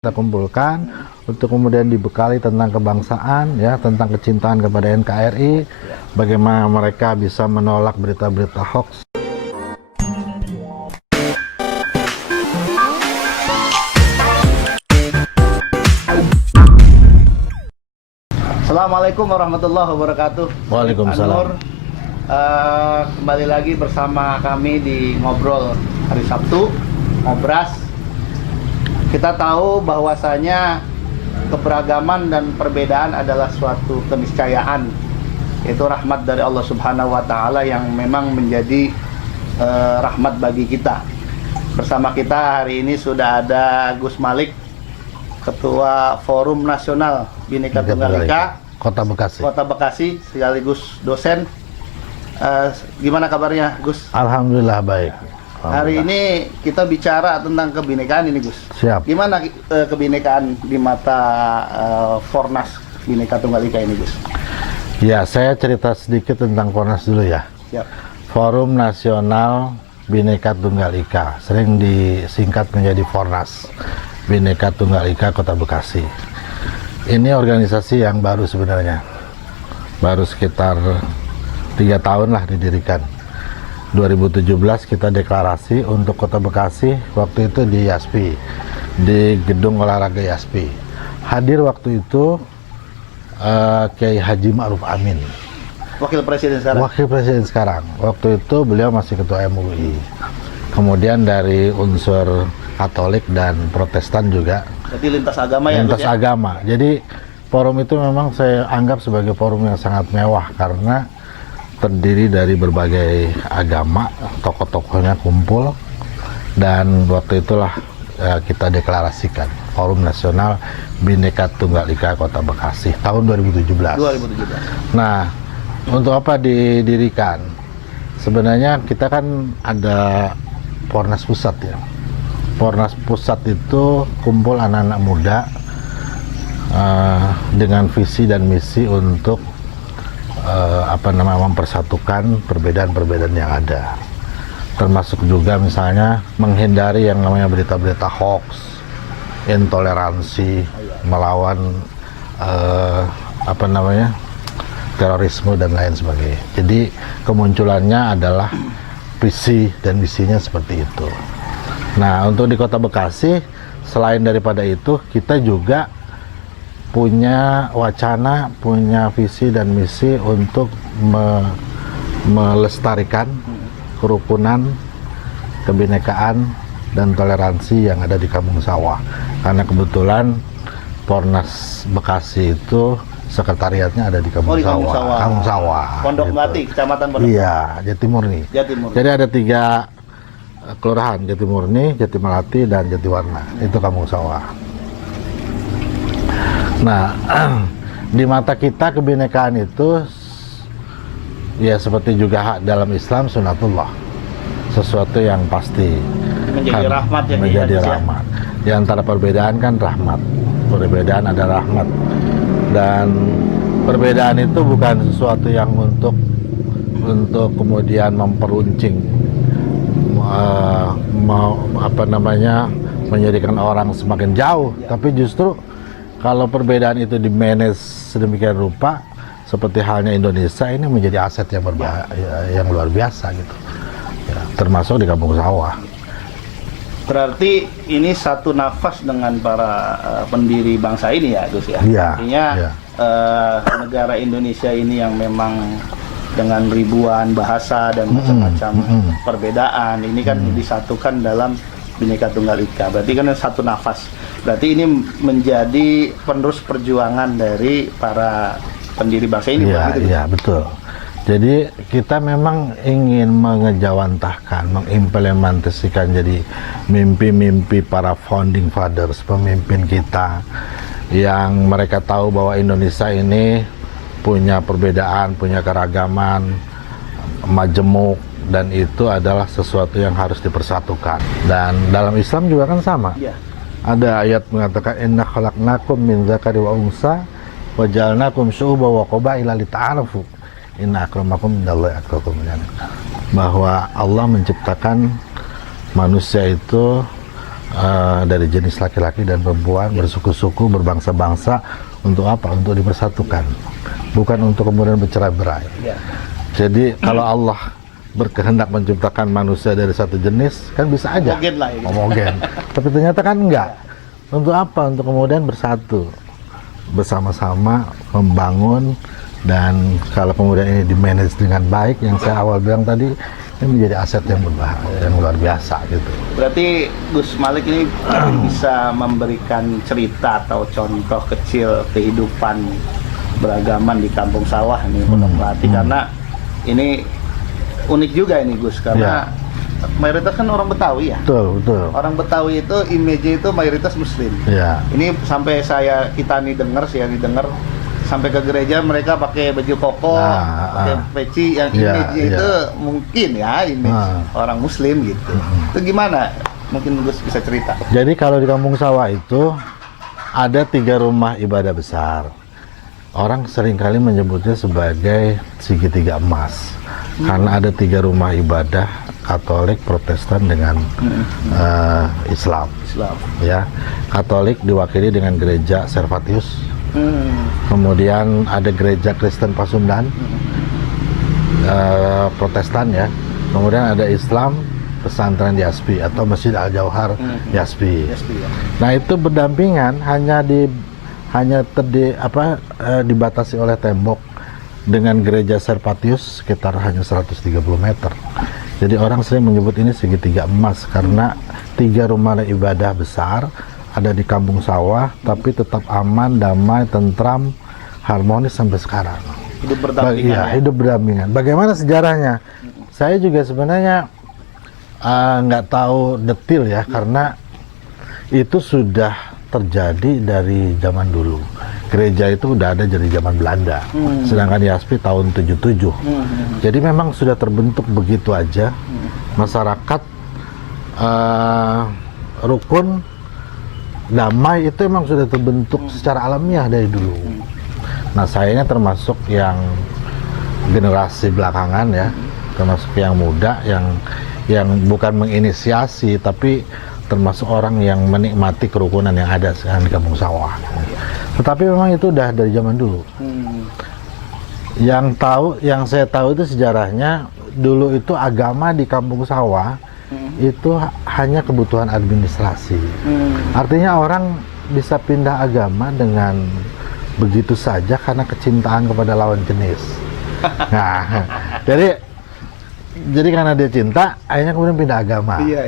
kita kumpulkan untuk kemudian dibekali tentang kebangsaan, ya, tentang kecintaan kepada NKRI, bagaimana mereka bisa menolak berita-berita hoax. Assalamualaikum warahmatullahi wabarakatuh. Waalaikumsalam. Kembali lagi bersama kami di Ngobrol hari Sabtu, Ngobras. Kita tahu bahwasanya keberagaman dan perbedaan adalah suatu keniscayaan, yaitu rahmat dari Allah Subhanahu wa Ta'ala yang memang menjadi rahmat bagi kita. Bersama kita hari ini sudah ada Gus Malik, Ketua Forum Nasional Bhinneka Tunggal Ika Kota Bekasi, sekaligus dosen. Gimana kabarnya, Gus? Alhamdulillah baik. Hari ini kita bicara tentang kebinekaan ini, Gus. Siap. Gimana kebinekaan di mata Fornas Bhinneka Tunggal Ika ini, Gus? Ya, saya cerita sedikit tentang Fornas dulu ya. Siap. Forum Nasional Bhinneka Tunggal Ika, sering disingkat menjadi Fornas Bhinneka Tunggal Ika Kota Bekasi. Ini organisasi yang baru sebenarnya, baru sekitar 3 tahun lah didirikan. 2017 kita deklarasi untuk Kota Bekasi, waktu itu di YASPI, di Gedung Olahraga YASPI. Hadir waktu itu Kiai Haji Ma'ruf Amin, Wakil Presiden sekarang. Wakil Presiden sekarang. Waktu itu beliau masih Ketua MUI. Kemudian dari unsur Katolik dan Protestan juga. Jadi lintas agama ya, Lintas Gus, ya? agama. Jadi forum itu memang saya anggap sebagai forum yang sangat mewah karena terdiri dari berbagai agama, tokoh-tokohnya kumpul, dan waktu itulah kita deklarasikan Forum Nasional Bhinneka Tunggal Ika Kota Bekasi tahun 2017. 2017. Nah, untuk apa didirikan? Sebenarnya kita kan ada Fornas Pusat ya. Fornas Pusat itu kumpul anak-anak muda dengan visi dan misi untuk mempersatukan perbedaan-perbedaan yang ada, termasuk juga misalnya menghindari yang namanya berita-berita hoax, intoleransi, melawan terorisme dan lain sebagainya. Jadi kemunculannya adalah visi dan misinya seperti itu. Nah, untuk di Kota Bekasi, selain daripada itu, kita juga punya wacana, punya visi dan misi untuk melestarikan kerukunan, kebinekaan, dan toleransi yang ada di Kampung Sawah. Karena kebetulan Fornas Bekasi itu sekretariatnya ada di Kampung Sawah. Kampung Sawah. Pondok gitu. Melati, Kecamatan Pondok Melati. Iya, Jatimurni. Jadi ada 3 kelurahan, Jatimurni, Jatimelati, dan Jatiwarna. Itu Kampung Sawah. Nah, di mata kita kebinekaan itu ya seperti juga hak dalam Islam, sunatullah, sesuatu yang pasti Menjadi rahmat ya. menjadi rahmat. Di antara perbedaan kan rahmat, perbedaan ada rahmat, dan perbedaan itu bukan sesuatu yang untuk kemudian memperuncing, menjadikan orang semakin jauh, tapi justru kalau perbedaan itu di-manage sedemikian rupa, seperti halnya Indonesia, ini menjadi aset yang luar biasa gitu. Ya, termasuk di Kampung Sawah. Berarti ini satu nafas dengan para pendiri bangsa ini ya, Gus ya? Iya. Artinya Iya. Negara Indonesia ini yang memang dengan ribuan bahasa dan macam-macam perbedaan, ini kan disatukan dalam Bhinneka Tunggal Ika. Berarti kan satu nafas. Berarti ini menjadi penerus perjuangan dari para pendiri bangsa ini. Iya, iya, betul. Jadi kita memang ingin mengejawantahkan, mengimplementasikan jadi mimpi-mimpi para founding fathers, pemimpin kita, yang mereka tahu bahwa Indonesia ini punya perbedaan, punya keragaman, majemuk, dan itu adalah sesuatu yang harus dipersatukan. Dan dalam Islam juga kan sama. Iya. Ada ayat mengatakan inna khalaqnakum min dzakari wa unsa wa ja'alnakum syu'uban wa qabaila lita'arafu inna akramakum indallahi atqakum. Bahwa Allah menciptakan manusia itu dari jenis laki-laki dan perempuan, bersuku-suku, berbangsa-bangsa. Untuk apa? Untuk dipersatukan, bukan untuk kemudian bercerai-berai. Ya. Jadi kalau Allah berkehendak menciptakan manusia dari satu jenis, kan bisa aja Homogen lah ya. homogen. Tapi ternyata kan enggak. Untuk apa? Untuk kemudian bersatu, bersama-sama membangun. Dan kalau kemudian ini dimanage dengan baik, yang saya awal bilang tadi, ini menjadi aset yang berbahaya, yang luar biasa gitu. Berarti Gus Malik ini bisa memberikan cerita atau contoh kecil kehidupan beragaman di kampung sawah nih, berarti karena ini unik juga ini Gus, karena mayoritas kan orang Betawi ya. Betul, betul. Orang Betawi itu image itu mayoritas Muslim. Ya, Ini sampai kita nih dengar sampai ke gereja mereka pakai baju koko, pakai peci yang image itu mungkin ya image orang Muslim gitu. Itu gimana? Mungkin Gus bisa cerita. jadi kalau di kampung sawah itu ada 3 rumah ibadah besar. Orang seringkali menyebutnya sebagai segitiga emas. Karena ada 3 rumah ibadah, Katolik, Protestan dengan Islam. Ya, Katolik diwakili dengan gereja Servatius. Kemudian ada gereja Kristen Pasundan, Protestan ya. Kemudian ada Islam, pesantren Yaspi atau Masjid Al Jauhar Yaspi. Nah itu berdampingan, dibatasi oleh tembok dengan gereja Servatius sekitar hanya 130 meter. Jadi orang sering menyebut ini segitiga emas karena 3 rumah ibadah besar ada di kampung sawah, tapi tetap aman, damai, tentram, harmonis sampai sekarang. Hidup berdampingan. Iya, hidup berdampingan. Bagaimana sejarahnya? Saya juga sebenarnya nggak tahu detail ya, karena itu sudah terjadi dari zaman dulu. Gereja itu udah ada dari zaman Belanda, sedangkan Yaspi tahun 77. Jadi memang sudah terbentuk begitu aja. Masyarakat rukun, damai itu emang sudah terbentuk secara alamiah dari dulu. Nah sayanya termasuk yang generasi belakangan ya, termasuk yang muda, yang bukan menginisiasi tapi termasuk orang yang menikmati kerukunan yang ada sekarang di kampung sawah. Tetapi memang itu udah dari zaman dulu. Yang saya tahu itu sejarahnya, dulu itu agama di kampung sawah itu hanya kebutuhan administrasi. Artinya orang bisa pindah agama dengan begitu saja karena kecintaan kepada lawan jenis. Nah, jadi karena dia cinta, akhirnya kemudian pindah agama. Iya.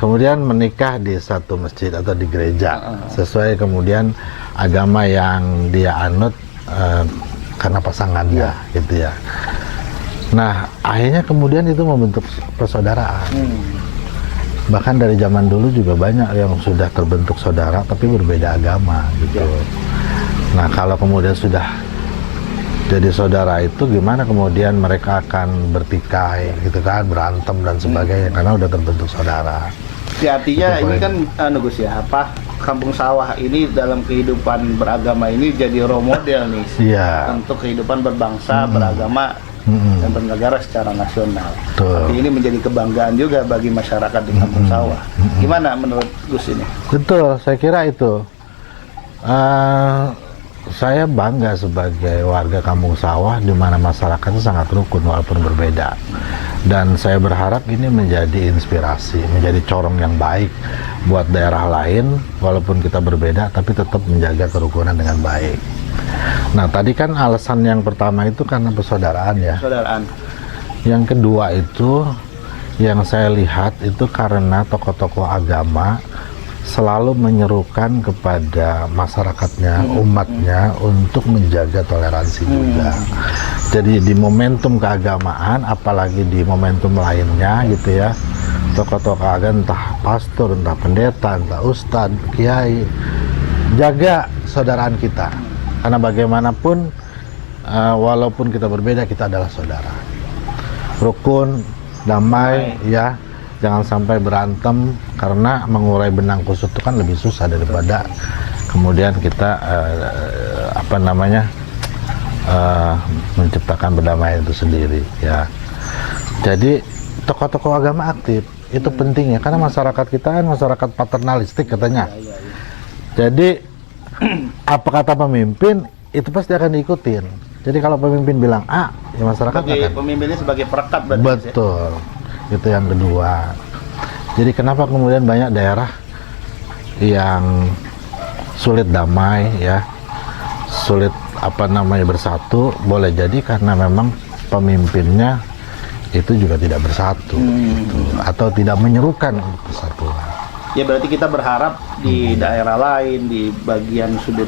Kemudian menikah di satu masjid atau di gereja, sesuai kemudian agama yang dia anut karena pasangannya, gitu ya. Nah, akhirnya kemudian itu membentuk persaudaraan. Bahkan dari zaman dulu juga banyak yang sudah terbentuk saudara tapi berbeda agama gitu. Nah, kalau kemudian sudah jadi saudara itu gimana kemudian mereka akan bertikai gitu kan, berantem dan sebagainya karena udah terbentuk saudara. Ya, artinya Itu ini poin. kan Gus ya, kampung sawah ini dalam kehidupan beragama ini jadi role model nih. Iya. Untuk kehidupan berbangsa, beragama dan bernegara secara nasional. Betul. Tapi ini menjadi kebanggaan juga bagi masyarakat di kampung sawah. Gimana menurut Gus ini? Betul, saya kira itu. Saya bangga sebagai warga kampung sawah di mana masyarakatnya sangat rukun walaupun berbeda. Dan saya berharap ini menjadi inspirasi, menjadi corong yang baik buat daerah lain walaupun kita berbeda tapi tetap menjaga kerukunan dengan baik. Nah, tadi kan alasan yang pertama itu karena persaudaraan ya. Persaudaraan. Yang kedua itu yang saya lihat itu karena tokoh-tokoh agama selalu menyerukan kepada masyarakatnya, umatnya untuk menjaga toleransi juga. Jadi di momentum keagamaan, apalagi di momentum lainnya gitu ya, tokoh-tokoh agama entah pastor, entah pendeta, entah ustadz, kiai, jaga saudaraan kita. Karena bagaimanapun, walaupun kita berbeda, kita adalah saudara. Rukun, damai, ya. Jangan sampai berantem, karena mengurai benang kusut itu kan lebih susah daripada kemudian kita menciptakan perdamaian itu sendiri, ya. Jadi tokoh-tokoh agama aktif Itu pentingnya karena masyarakat kita kan masyarakat paternalistik katanya. Jadi apa kata pemimpin itu pasti akan diikutin. Jadi kalau pemimpin bilang A, ya masyarakat sebagai akan. pemimpinnya sebagai perekat berarti. Betul. Itu yang kedua. Jadi kenapa kemudian banyak daerah yang sulit damai ya, sulit bersatu, boleh jadi karena memang pemimpinnya itu juga tidak bersatu gitu, atau tidak menyerukan untuk persatuan. Ya berarti kita berharap di daerah lain, di bagian sudut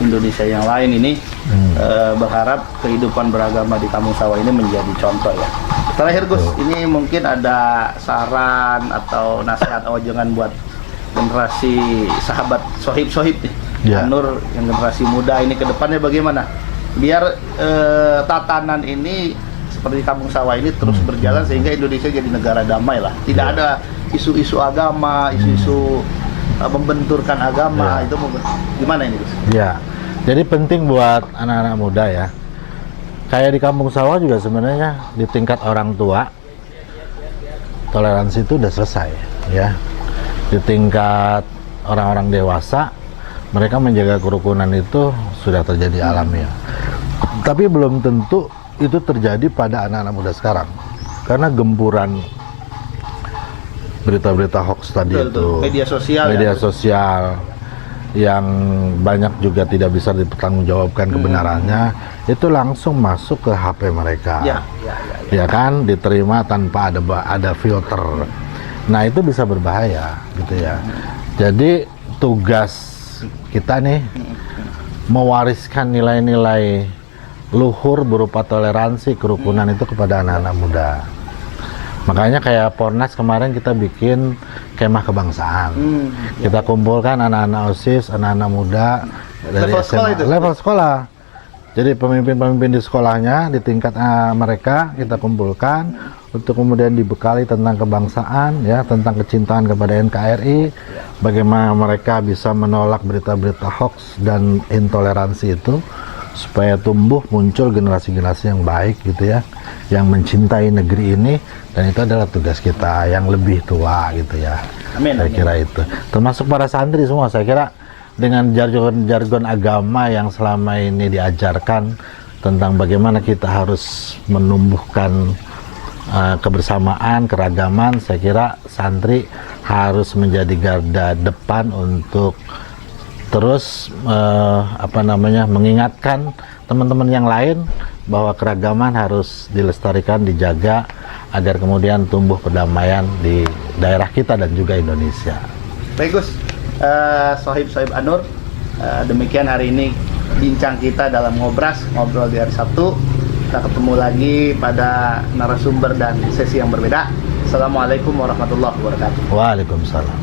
Indonesia yang lain ini berharap kehidupan beragama di Kampung Sawah ini menjadi contoh ya. Terakhir Gus, ini mungkin ada saran atau nasihat jangan buat generasi sahabat sohib-sohib nih, Ya. Nur yang generasi muda ini ke depannya bagaimana? Biar tatanan ini seperti Kampung Sawah ini terus berjalan sehingga Indonesia jadi negara damai lah. Tidak ada isu-isu agama, isu-isu membenturkan agama. Itu gimana ini Gus? Ya, jadi penting buat anak-anak muda ya. Kayak di Kampung Sawah juga sebenarnya di tingkat orang tua toleransi itu udah selesai ya. Di tingkat orang-orang dewasa mereka menjaga kerukunan itu sudah terjadi alamiah. Tapi belum tentu itu terjadi pada anak-anak muda sekarang. Karena gempuran berita-berita hoax tadi itu, media sosial yang banyak juga tidak bisa dipertanggungjawabkan kebenarannya, itu langsung masuk ke HP mereka. Ya kan, diterima tanpa ada filter. Nah, itu bisa berbahaya gitu ya. Jadi tugas kita nih mewariskan nilai-nilai luhur berupa toleransi, kerukunan itu kepada anak-anak muda. Makanya kayak Pornas kemarin kita bikin kemah kebangsaan. Kita kumpulkan anak-anak OSIS, anak-anak muda dari level sekolah. Jadi pemimpin-pemimpin di sekolahnya, di tingkat mereka kita kumpulkan untuk kemudian dibekali tentang kebangsaan, ya, tentang kecintaan kepada NKRI, bagaimana mereka bisa menolak berita-berita hoax dan intoleransi itu, supaya tumbuh muncul generasi-generasi yang baik gitu ya, yang mencintai negeri ini, dan itu adalah tugas kita yang lebih tua gitu ya. Amin, saya kira itu, termasuk para santri semua. Saya kira dengan jargon-jargon agama yang selama ini diajarkan tentang bagaimana kita harus menumbuhkan kebersamaan, keragaman, saya kira santri harus menjadi garda depan untuk terus mengingatkan teman-teman yang lain bahwa keragaman harus dilestarikan, dijaga agar kemudian tumbuh perdamaian di daerah kita dan juga Indonesia. Baik Gus, Sohib Anur, demikian hari ini bincang kita dalam ngobrol di hari Sabtu. Kita ketemu lagi pada narasumber dan sesi yang berbeda. Assalamualaikum warahmatullahi wabarakatuh. Waalaikumsalam.